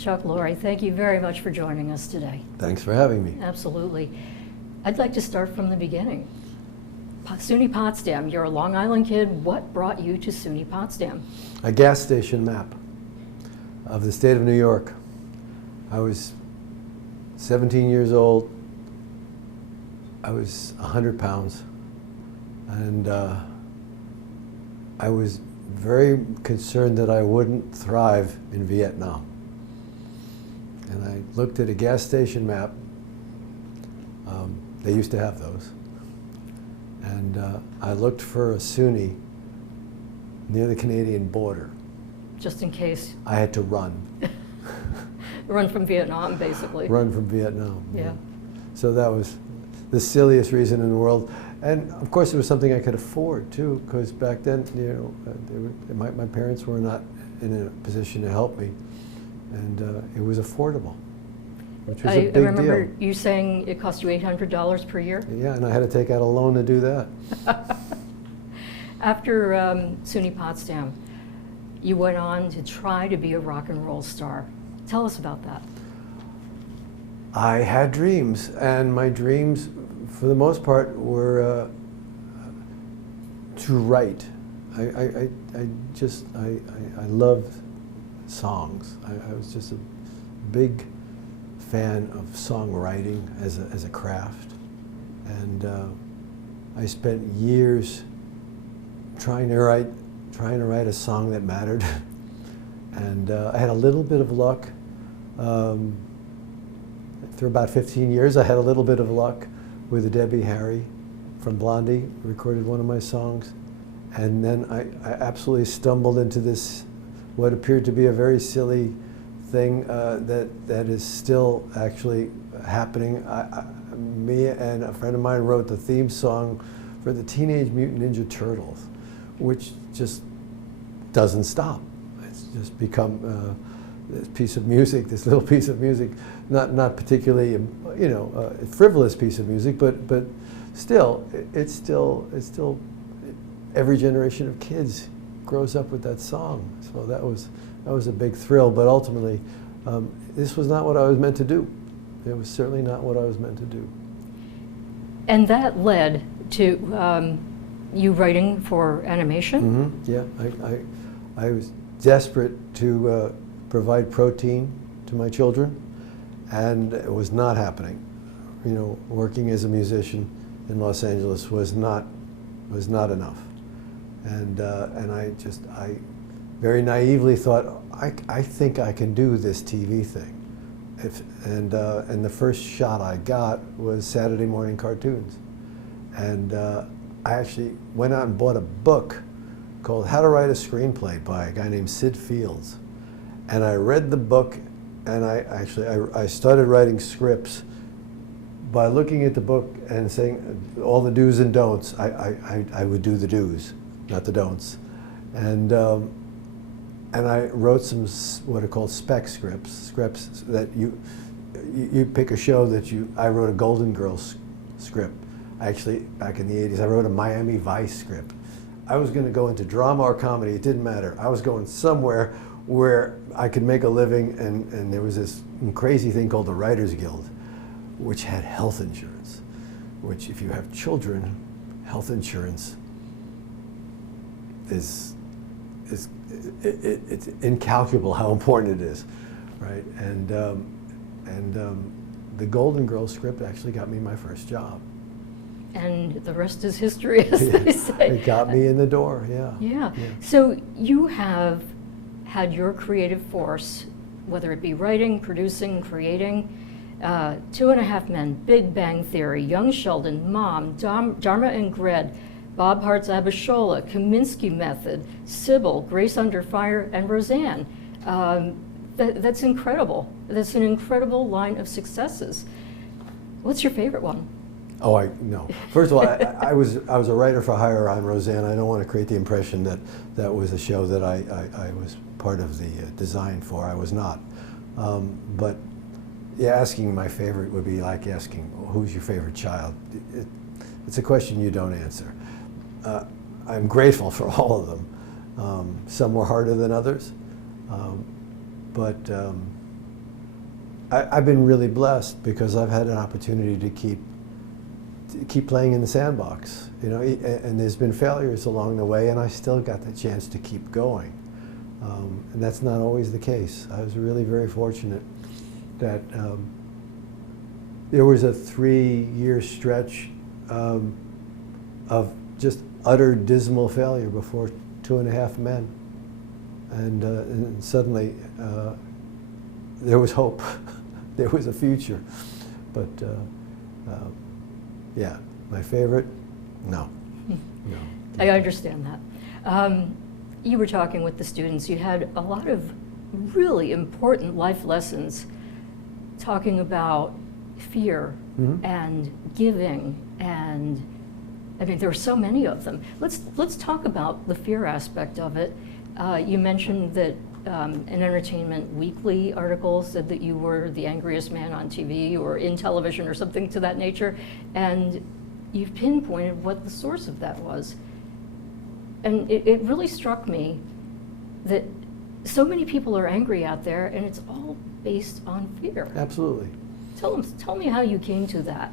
Chuck Lorre, thank you very much for joining us today. Thanks for having me. Absolutely. I'd like to start from the beginning. SUNY Potsdam, you're a Long Island kid. What brought you to SUNY Potsdam? A gas station map of the state of New York. I was 17 years old. I was 100 pounds. And I was very concerned that I wouldn't thrive in Vietnam. And I looked at a gas station map. They used to have those. And I looked for a SUNY near the Canadian border. Just in case. I had to run. Run from Vietnam, basically. Run from Vietnam. Yeah. So that was the silliest reason in the world. And of course it was something I could afford too, because back then, you know, my parents were not in a position to help me. And it was affordable, which was a big deal. I remember you saying it cost you $800 per year? Yeah, and I had to take out a loan to do that. After SUNY Potsdam, you went on to try to be a rock and roll star. Tell us about that. I had dreams, and my dreams, for the most part, were to write. I loved songs. I was just a big fan of songwriting as a craft, and I spent years trying to write a song that mattered. And I had a little bit of luck. For about 15 years, I had a little bit of luck with Debbie Harry from Blondie, recorded one of my songs. And then I absolutely stumbled into this, what appeared to be a very silly thing that is still actually happening. Me and a friend of mine wrote the theme song for the Teenage Mutant Ninja Turtles, which just doesn't stop. It's just become this piece of music, this little piece of music, not particularly, you know, a frivolous piece of music, but still, it's still every generation of kids grows up with that song. So that was a big thrill. But ultimately, this was not what I was meant to do. It was certainly not what I was meant to do. And that led to you writing for animation? Mm-hmm. Yeah, I was desperate to provide protein to my children, and it was not happening. You know, working as a musician in Los Angeles was not enough, and I very naively thought, I think I can do this TV thing, and the first shot I got was Saturday morning cartoons, and I actually went out and bought a book called How to Write a Screenplay by a guy named Sid Fields. And I read the book, and I started writing scripts by looking at the book and saying all the do's and don'ts. I would do the do's, not the don'ts. And I wrote some what are called spec scripts that you pick a show that I wrote a Golden Girls script. Actually, back in the 80s, I wrote a Miami Vice script. I was going to go into drama or comedy, it didn't matter. I was going somewhere where I could make a living, and there was this crazy thing called the Writers Guild, which had health insurance, which if you have children, health insurance it's incalculable how important it is, right? And the Golden Girls script actually got me my first job. And the rest is history, as they say. It got me in the door, yeah. Yeah. So you have had your creative force, whether it be writing, producing, creating, 2.5 Men, Big Bang Theory, Young Sheldon, Mom, Dharma and Gred, Bob Hart's Abishola, Kaminsky Method, Sybil, Grace Under Fire, and Roseanne. That's incredible. That's an incredible line of successes. What's your favorite one? Oh, no. First of all, I was a writer for hire on Roseanne. I don't want to create the impression that that was a show that I was part of the design for. I was not. But yeah, asking my favorite would be like asking, who's your favorite child? It's a question you don't answer. I'm grateful for all of them. Some were harder than others. But I've been really blessed because I've had an opportunity to keep playing in the sandbox, you know, and there's been failures along the way, and I still got the chance to keep going. And that's not always the case. I was really very fortunate that there was a 3-year stretch of just utter dismal failure before 2.5 Men. And suddenly there was hope. There was a future. But yeah, my favorite? No. No. I understand that. You were talking with the students. You had a lot of really important life lessons talking about fear and giving, and I mean, there are so many of them. Let's talk about the fear aspect of it. You mentioned that an Entertainment Weekly article said that you were the angriest man on TV or in television or something to that nature, and you've pinpointed what the source of that was. And it really struck me that so many people are angry out there, and it's all based on fear. Absolutely. Tell me how you came to that.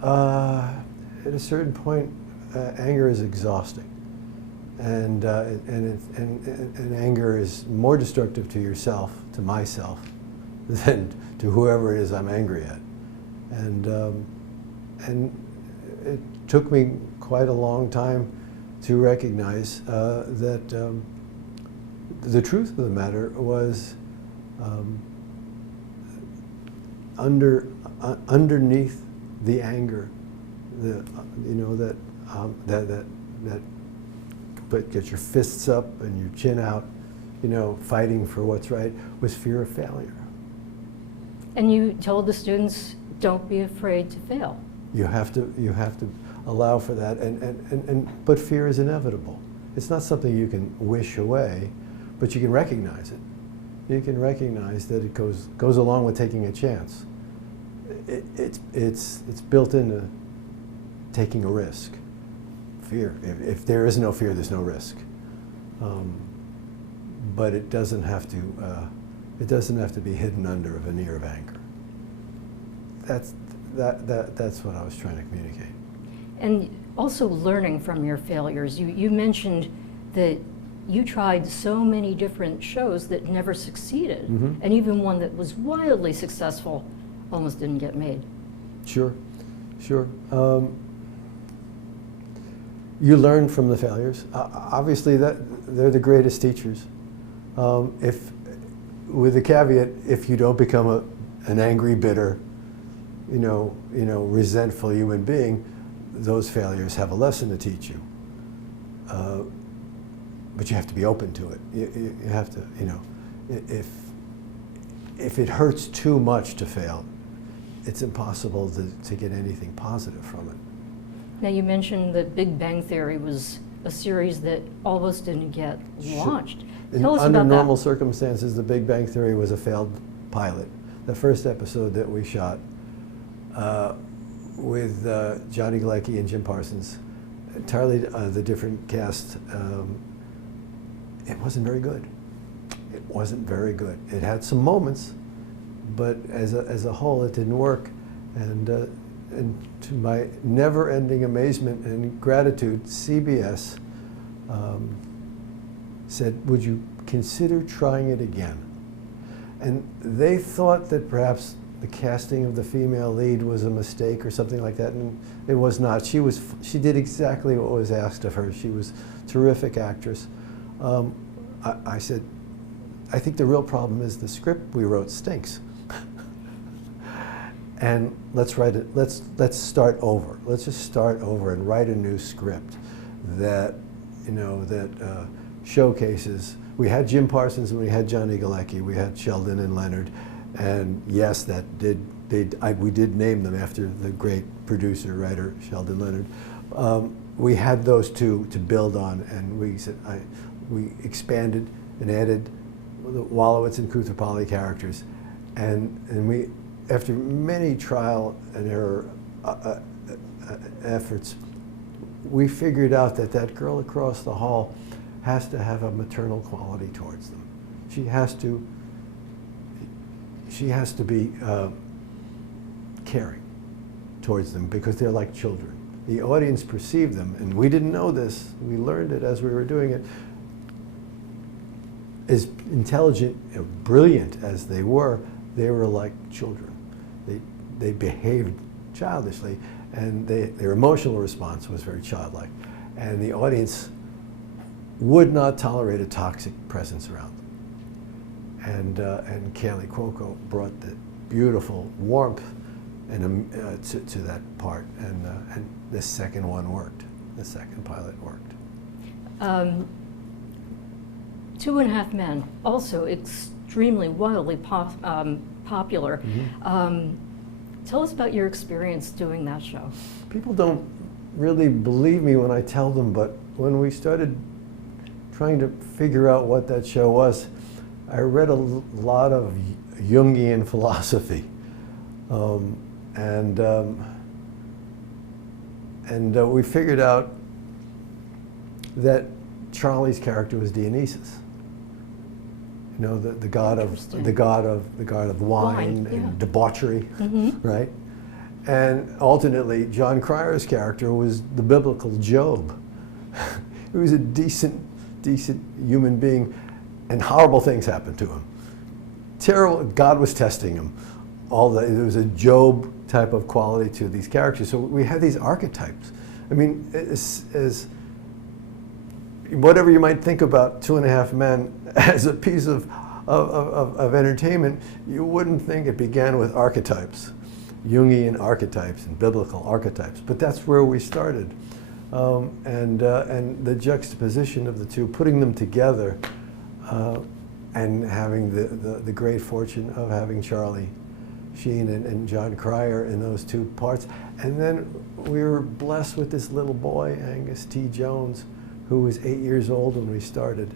At a certain point, anger is exhausting, and anger is more destructive to yourself, to myself, than to whoever it is I'm angry at, and it took me quite a long time to recognize that the truth of the matter was underneath the anger, but get your fists up and your chin out, fighting for what's right, was fear of failure. And you told the students, don't be afraid to fail. You have to allow for that, but fear is inevitable. It's not something you can wish away, but you can recognize it. You can recognize that it goes along with taking a chance. It's built into taking a risk. Fear. If there is no fear, there's no risk. But it doesn't have to. It doesn't have to be hidden under a veneer of anger. That's what I was trying to communicate. And also learning from your failures. You mentioned that you tried so many different shows that never succeeded, and even one that was wildly successful almost didn't get made. Sure. You learn from the failures. Obviously, they're the greatest teachers. With the caveat, if you don't become an angry, bitter, resentful human being, those failures have a lesson to teach you. But you have to be open to it. You have to, if it hurts too much to fail, it's impossible to get anything positive from it. Now, you mentioned that Big Bang Theory was a series that almost didn't get launched. Tell us about that. Under normal circumstances, The Big Bang Theory was a failed pilot. The first episode that we shot with Johnny Galecki and Jim Parsons, entirely the different cast, it wasn't very good. It wasn't very good. It had some moments, but as a whole, it didn't work. And to my never-ending amazement and gratitude, CBS said, "Would you consider trying it again?" And they thought that perhaps the casting of the female lead was a mistake or something like that, and it was not. She did exactly what was asked of her. She was a terrific actress. I said, I think the real problem is the script we wrote stinks. And let's write it. Let's start over. Let's just start over and write a new script that showcases. We had Jim Parsons and we had Johnny Galecki. We had Sheldon and Leonard, and yes, we did name them after the great producer writer Sheldon Leonard. We had those two to build on, and we expanded and added the Wallowitz and Kutherpali characters, and we, after many trial and error efforts, we figured out that girl across the hall has to have a maternal quality towards them. She she has to be caring towards them because they're like children. The audience perceived them, and we didn't know this. We learned it as we were doing it. As intelligent and brilliant as they were like children. They behaved childishly, and their emotional response was very childlike. And the audience would not tolerate a toxic presence around them. And Kaylee Cuoco brought the beautiful warmth to that part, and the second one worked. The second pilot worked. 2.5 Men, also extremely wildly popular. Mm-hmm. Tell us about your experience doing that show. People don't really believe me when I tell them, but when we started trying to figure out what that show was, I read a lot of Jungian philosophy. And we figured out that Charlie's character was Dionysus. You know, the god of wine yeah. and debauchery, Mm-hmm. right? And alternately, John Cryer's character was the biblical Job. He was a decent human being, and horrible things happened to him. Terrible. God was testing him. There was a Job type of quality to these characters. So we had these archetypes. I mean, as whatever you might think about 2.5 Men as a piece of entertainment, you wouldn't think it began with archetypes, Jungian archetypes and biblical archetypes. But that's where we started. And the juxtaposition of the two, putting them together, and having the great fortune of having Charlie Sheen and John Cryer in those two parts. And then we were blessed with this little boy, Angus T. Jones, who was 8 years old when we started,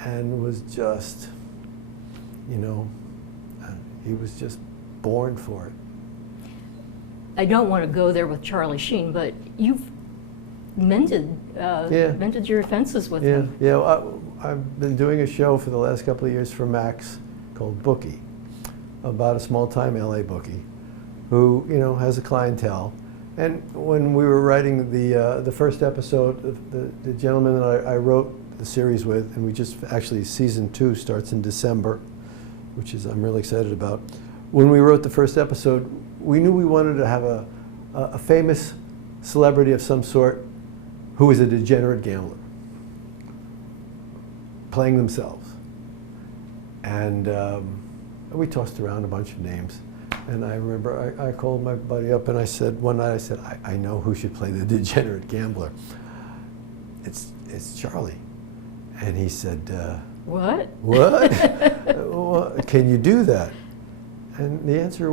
and was just, you know, he was just born for it. I don't want to go there with Charlie Sheen, but you've mended your offenses with him. Yeah, well, I've been doing a show for the last couple of years for Max called Bookie, about a small-time LA bookie who, you know, has a clientele. And when we were writing the first episode, the gentleman that I wrote the series with, and we just actually, season 2 starts in December, which is I'm really excited about. When we wrote the first episode, we knew we wanted to have a famous celebrity of some sort who was a degenerate gambler, playing themselves. And we tossed around a bunch of names. And I remember I called my buddy up and I said, one night I said, I know who should play the degenerate gambler. It's Charlie. And he said, What? What? Can you do that? And the answer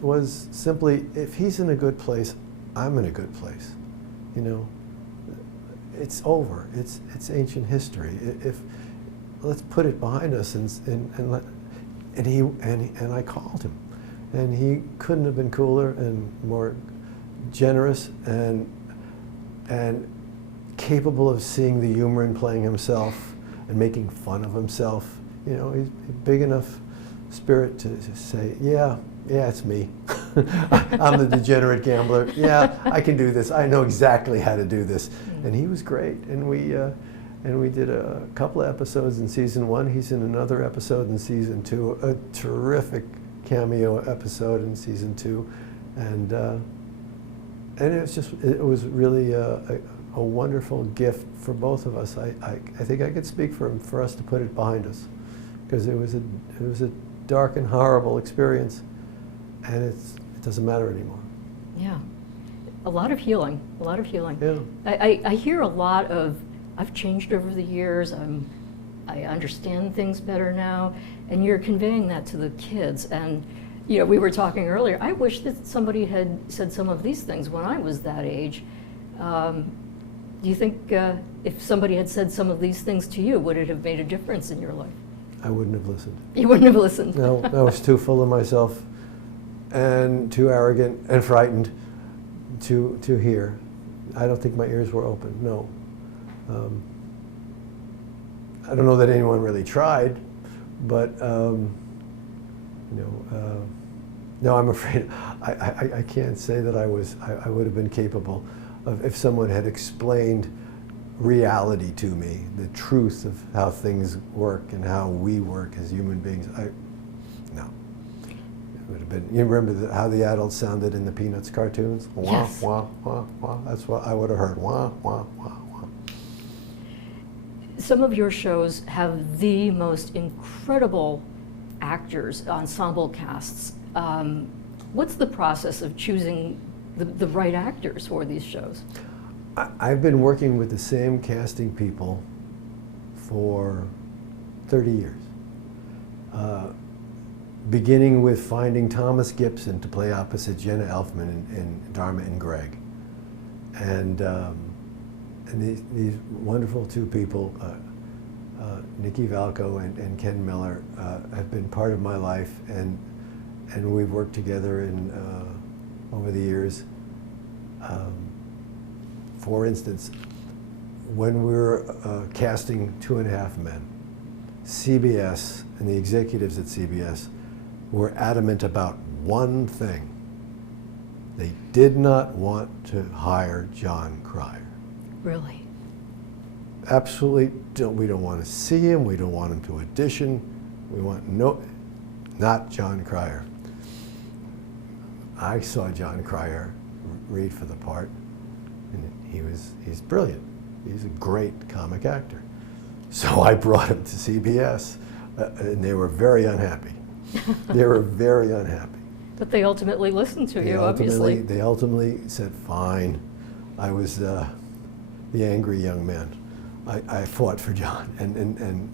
was simply, if he's in a good place, I'm in a good place. You know, it's over. It's ancient history. Let's put it behind us, and I called him, and he couldn't have been cooler and more generous and capable of seeing the humor in playing himself and making fun of himself. You know, he's a big enough spirit to say, yeah, it's me. I'm the degenerate gambler. Yeah, I can do this. I know exactly how to do this. And he was great. And we did a couple of episodes in season 1. He's in another episode in season 2. A terrific cameo episode in season 2. And it was really a wonderful gift for both of us. I think I could speak for us to put it behind us, because it was a dark and horrible experience, and it doesn't matter anymore. Yeah, a lot of healing. Yeah. I hear a lot of, I've changed over the years. I understand things better now, and you're conveying that to the kids. And you know, we were talking earlier. I wish that somebody had said some of these things when I was that age. Do you think if somebody had said some of these things to you, would it have made a difference in your life? I wouldn't have listened. You wouldn't have listened. No, I was too full of myself and too arrogant and frightened to hear. I don't think my ears were open, no. I don't know that anyone really tried, but No, I'm afraid I can't say that I would have been capable of, if someone had explained reality to me, the truth of how things work and how we work as human beings. No. It would have been, you remember how the adults sounded in the Peanuts cartoons? Wah, Yes. wah, wah, wah. That's what I would have heard. Wah, wah, wah, wah. Some of your shows have the most incredible actors, ensemble casts. What's the process of choosing the right actors for these shows? I've been working with the same casting people for 30 years. Beginning with finding Thomas Gibson to play opposite Jenna Elfman in Dharma and Greg. And these wonderful two people, Nikki Valco and Ken Miller, have been part of my life, and we've worked together over the years. For instance, when we were casting 2.5 Men, CBS and the executives at CBS were adamant about one thing. They did not want to hire John Cryer. Really? Absolutely, we don't want to see him, we don't want him to audition, we want not John Cryer. I saw John Cryer read for the part, and he's brilliant. He's a great comic actor. So I brought him to CBS, and they were very unhappy. They were very unhappy. But they ultimately listened to you, obviously. They ultimately said, fine. I was the angry young man. I fought for John, and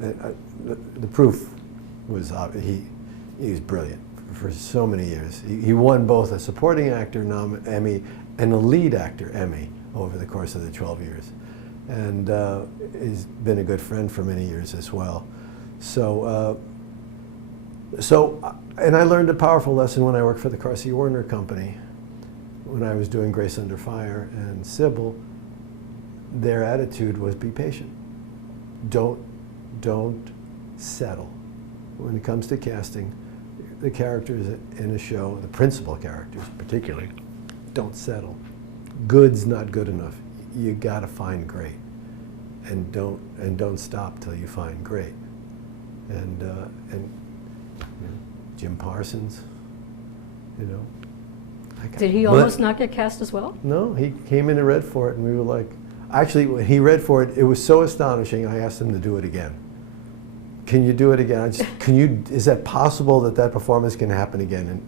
the proof was he was brilliant for so many years. He won both a supporting actor Emmy and a lead actor Emmy over the course of the 12 years. And he's been a good friend for many years as well. And I learned a powerful lesson when I worked for the Carsey Warner Company, when I was doing Grace Under Fire and Sybil. Their attitude was be patient. Don't settle. When it comes to casting, the characters in a show, the principal characters particularly, don't settle. Good's not good enough. You gotta find great, and don't stop till you find great. And you know, Jim Parsons, Did he almost not get cast as well? No, he came in and read for it, and we were like, actually, when he read for it, it was so astonishing. I asked him to do it again. Can you do it again? Is that possible that performance can happen again? And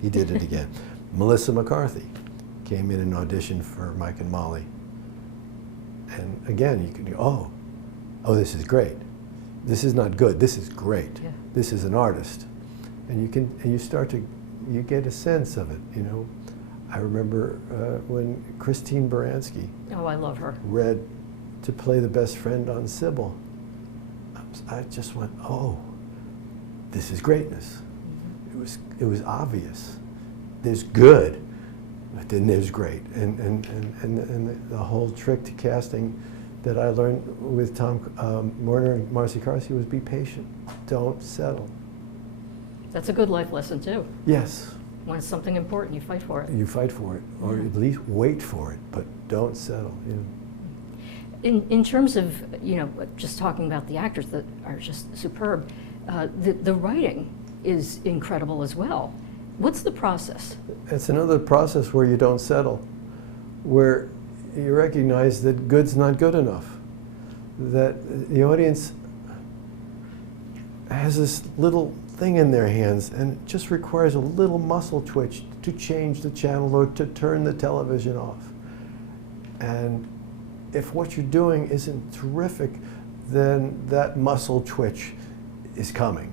he did it again. Melissa McCarthy came in and auditioned for Mike and Molly. And again, you can go, oh, this is great. This is not good. This is great. Yeah. This is an artist. And you get a sense of it, I remember when Christine Baranski Oh, I love her. read to play the best friend on Sybil. I just went, oh, this is greatness. It was obvious. There's good, but then there's great. And the whole trick to casting that I learned with Tom Werner and Marcy Carsey was be patient. Don't settle. That's a good life lesson, too. Yes. When it's something important, you fight for it. You fight for it, or at least wait for it, but don't settle. In terms of, just talking about the actors that are just superb, the writing is incredible as well. What's the process? It's another process where you don't settle, where you recognize that good's not good enough, that the audience has this little thing in their hands and it just requires a little muscle twitch to change the channel or to turn the television off. And if what you're doing isn't terrific, then that muscle twitch is coming.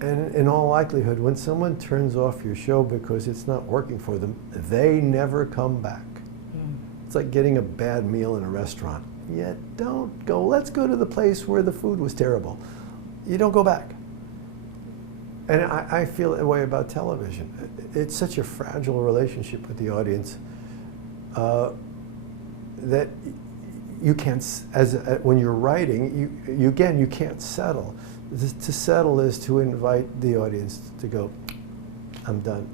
And in all likelihood, when someone turns off your show because it's not working for them, they never come back. It's like getting a bad meal in a restaurant. You don't go, let's go to the place where the food was terrible. You don't go back. And I feel that way about television. It's such a fragile relationship with the audience that you can't, when you're writing, you can't settle. To settle is to invite the audience to go, I'm done.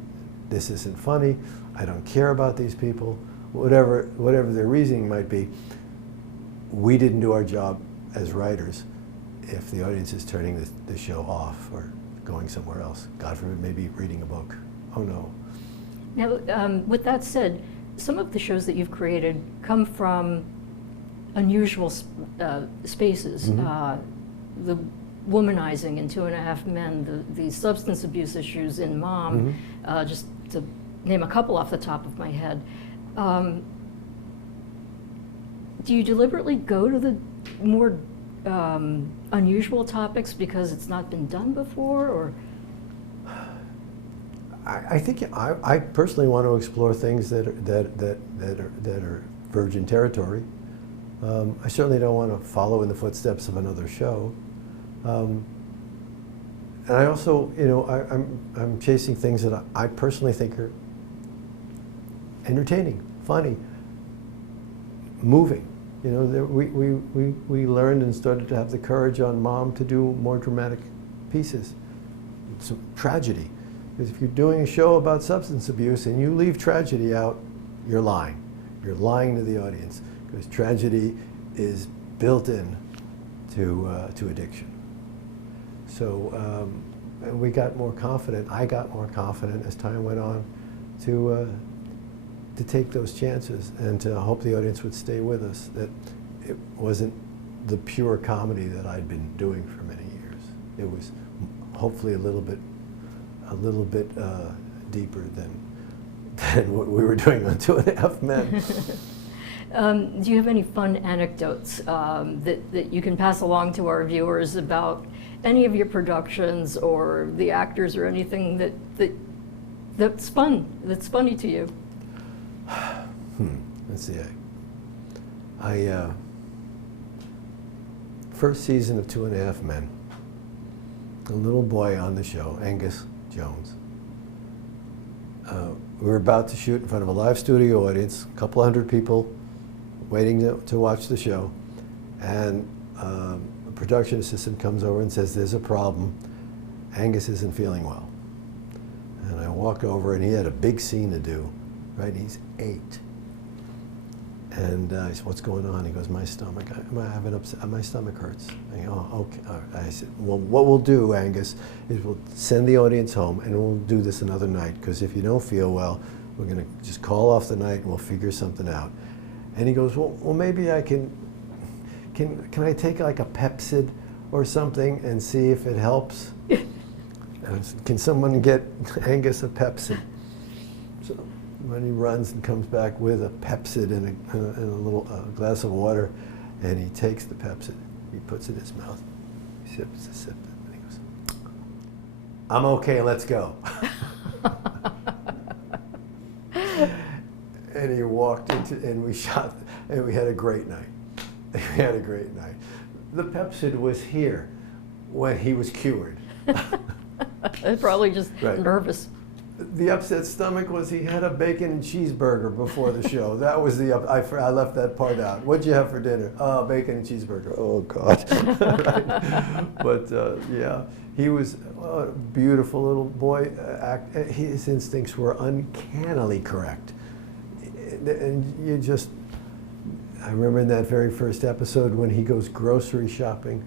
This isn't funny. I don't care about these people. Whatever their reasoning might be, we didn't do our job as writers if the audience is turning the show off or going somewhere else. God forbid, maybe reading a book. Oh no. Now, with that said, some of the shows that you've created come from unusual spaces. Mm-hmm. The womanizing in 2.5 Men, the substance abuse issues in Mom, Mm-hmm. just to name a couple off the top of my head. Do you deliberately go to the more unusual topics because it's not been done before, or? I think I personally want to explore things that are virgin territory. I certainly don't want to follow in the footsteps of another show. And I also, I'm chasing things that I personally think are entertaining, funny, moving. We learned and started to have the courage on Mom to do more dramatic pieces. Some tragedy. Because if you're doing a show about substance abuse and you leave tragedy out, you're lying. You're lying to the audience. Because tragedy is built in to addiction. So and we got more confident. I got more confident as time went on to take those chances and to hope the audience would stay with us. That it wasn't the pure comedy that I'd been doing for many years. It was hopefully a little bit deeper than what we were doing on 2.5 Men. Do you have any fun anecdotes that you can pass along to our viewers about any of your productions or the actors or anything that's funny to you? Let's see. I first season of 2.5 Men. A little boy on the show, Angus Jones. We were about to shoot in front of a live studio audience, a couple hundred people waiting to watch the show, and a production assistant comes over and says, "There's a problem. Angus isn't feeling well." And I walk over, and he had a big scene to do, right? He's 8. And I said, "What's going on?" He goes, "My stomach. My stomach hurts." I go, "Oh, okay." All right. I said, "Well, what we'll do, Angus, is we'll send the audience home, and we'll do this another night. Because if you don't feel well, we're going to just call off the night, and we'll figure something out." And he goes, "Well, maybe I can I take like a Pepsid or something and see if it helps?" And I said, "Can someone get Angus a Pepsid?" So when he runs and comes back with a Pepsid and a little glass of water, and he takes the Pepsid, he puts it in his mouth, he sips a sip, and he goes, "I'm okay, let's go." And he walked into, and we shot, and we had a great night. We had a great night. The Pepsid was here when he was cured. Probably just Right. nervous. The upset stomach was he had a bacon and cheeseburger before the show. That was I left that part out. What'd you have for dinner? Oh, bacon and cheeseburger. Oh, God. Right? But, yeah, he was a beautiful little boy. His instincts were uncannily correct. And you just, I remember in that very first episode when he goes grocery shopping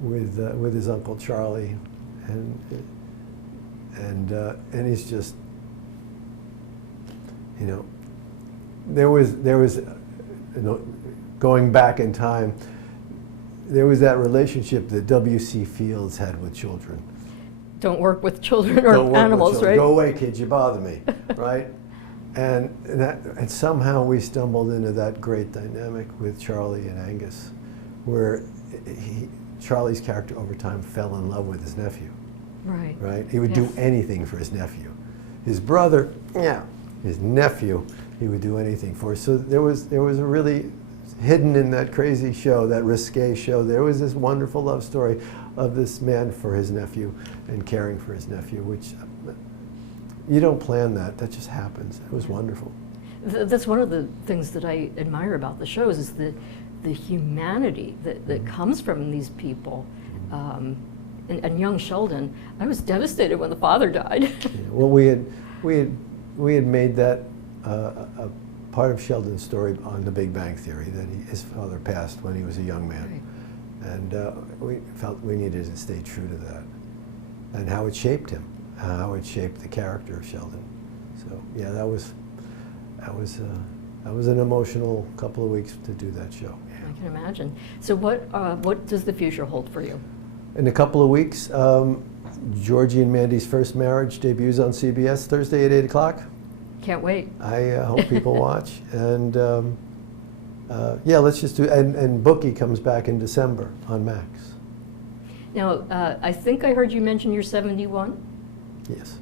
with his Uncle Charlie, and he's just, there was going back in time, there was that relationship that W.C. Fields had with children. Don't work with children or Don't work with animals, children. right? Go away, kids, you bother me, right? And somehow we stumbled into that great dynamic with Charlie and Angus, where Charlie's character over time fell in love with his nephew. Right. Right? He would Yes. do anything for his nephew. His brother, yeah. His nephew, he would do anything for. So there was a really hidden in that crazy show, that risque show, there was this wonderful love story of this man for his nephew and caring for his nephew, which you don't plan that. That just happens. It was wonderful. That's one of the things that I admire about the shows is the humanity that comes from these people. and young Sheldon, I was devastated when the father died. Yeah, well, we had made that a part of Sheldon's story on The Big Bang Theory, that his father passed when he was a young man. Right. And we felt we needed to stay true to that, and how it shaped him, how it shaped the character of Sheldon. So yeah, that was an emotional couple of weeks to do that show. Yeah. I can imagine. So what does the future hold for you? In a couple of weeks, Georgie and Mandy's First Marriage debuts on CBS Thursday at 8 o'clock. Can't wait. I hope people watch. And yeah, let's just do, and Bookie comes back in December on Max. Now, I think I heard you mention you're 71. Yes.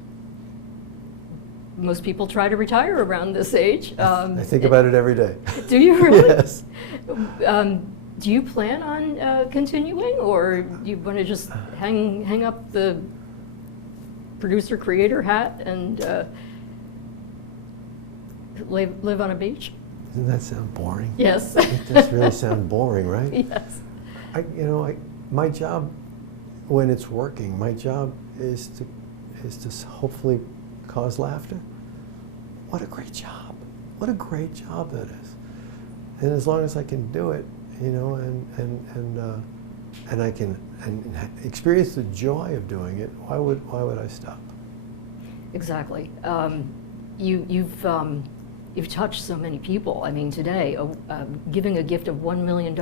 Most people try to retire around this age. I think about it every day. Do you really? Yes. Do you plan on continuing, or do you want to just hang up the producer creator hat and live on a beach? Doesn't that sound boring? Yes. It does really sound boring, right? Yes. My job, when it's working, my job is to hopefully cause laughter. What a great job! What a great job that is. And as long as I can do it, and I can experience the joy of doing it, why would I stop? Exactly. You've touched so many people. I mean, today, giving a gift of $1 million,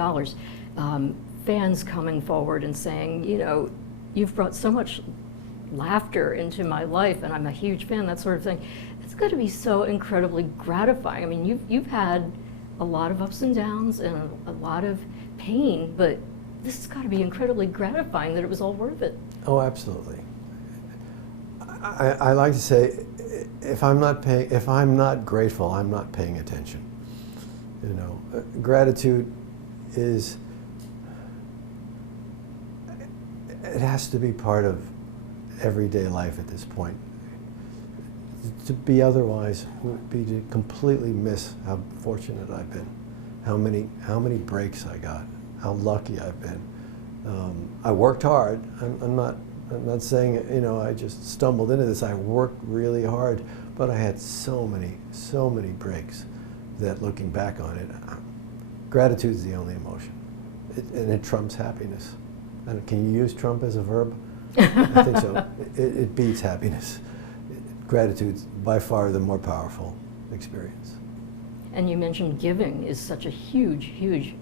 fans coming forward and saying, you've brought so much laughter into my life, and I'm a huge fan, that sort of thing. It's got to be so incredibly gratifying. I mean, you've had a lot of ups and downs and a lot of pain, but this has got to be incredibly gratifying that it was all worth it. Oh, absolutely. I like to say, if I'm not grateful, I'm not paying attention. Gratitude is, it has to be part of everyday life at this point. To be otherwise would be to completely miss how fortunate I've been, how many breaks I got, how lucky I've been. I worked hard. I'm not saying I just stumbled into this. I worked really hard, but I had so many breaks that, looking back on it, gratitude is the only emotion, and it trumps happiness. And can you use trump as a verb? I think so. It beats happiness. Gratitude's by far the more powerful experience. And you mentioned giving is such a huge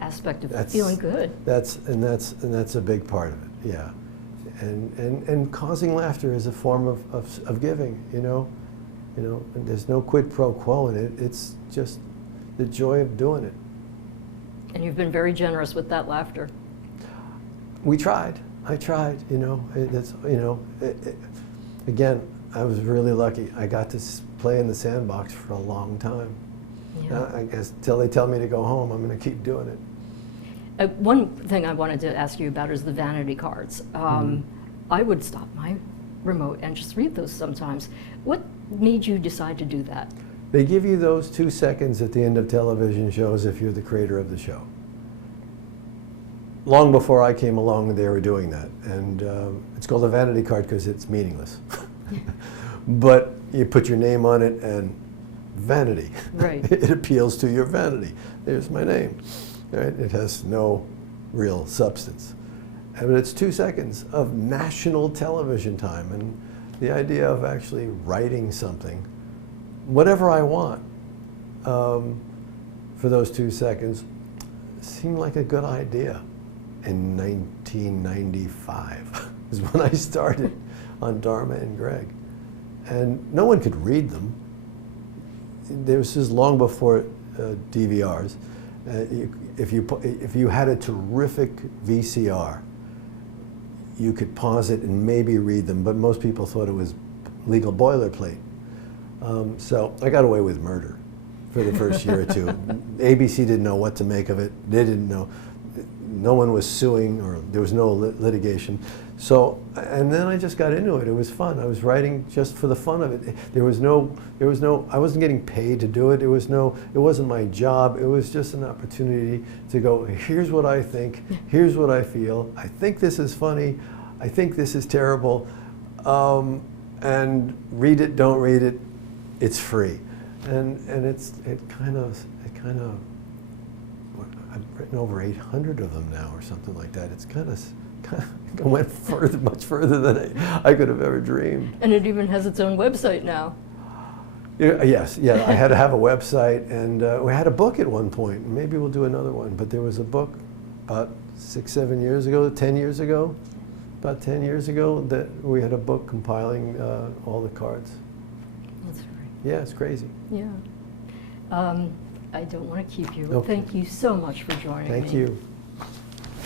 aspect of feeling good. That's a big part of it. Yeah, and causing laughter is a form of giving. And there's no quid pro quo in it. It's just the joy of doing it. And you've been very generous with that laughter. We tried. I tried. Again, I was really lucky. I got to play in the sandbox for a long time. Yeah. I guess till they tell me to go home, I'm going to keep doing it. One thing I wanted to ask you about is the Vanity Cards. I would stop my remote and just read those sometimes. What made you decide to do that? They give you those 2 seconds at the end of television shows if you're the creator of the show. Long before I came along, they were doing that. And it's called a vanity card because it's meaningless. But you put your name on it and vanity. Right. It appeals to your vanity. There's my name. Right? It has no real substance. But it's 2 seconds of national television time. And the idea of actually writing something, whatever I want, for those 2 seconds, seemed like a good idea. In 1995 is when I started on Dharma and Greg. And no one could read them. This is long before DVRs. If you had a terrific VCR, you could pause it and maybe read them, but most people thought it was legal boilerplate. So I got away with murder for the first year or two. ABC didn't know what to make of it. They didn't know. No one was suing, or there was no litigation. So, and then I just got into it. It was fun. I was writing just for the fun of it. There was no, I wasn't getting paid to do it. It wasn't my job. It was just an opportunity to go, here's what I think, here's what I feel. I think this is funny. I think this is terrible, and read it, don't read it, it's free. And it kind of, I've written over 800 of them now or something like that. It's kind of went further, much further than I could have ever dreamed. And it even has its own website now. Yes, yeah, I had to have a website, and we had a book at one point. Maybe we'll do another one, but there was a book about 6, 7 years ago, 10 years ago, about 10 years ago, that we had a book compiling all the cards. That's right. Yeah, it's crazy. Yeah. I don't want to keep you. Okay. Thank you so much for joining me. Thank you.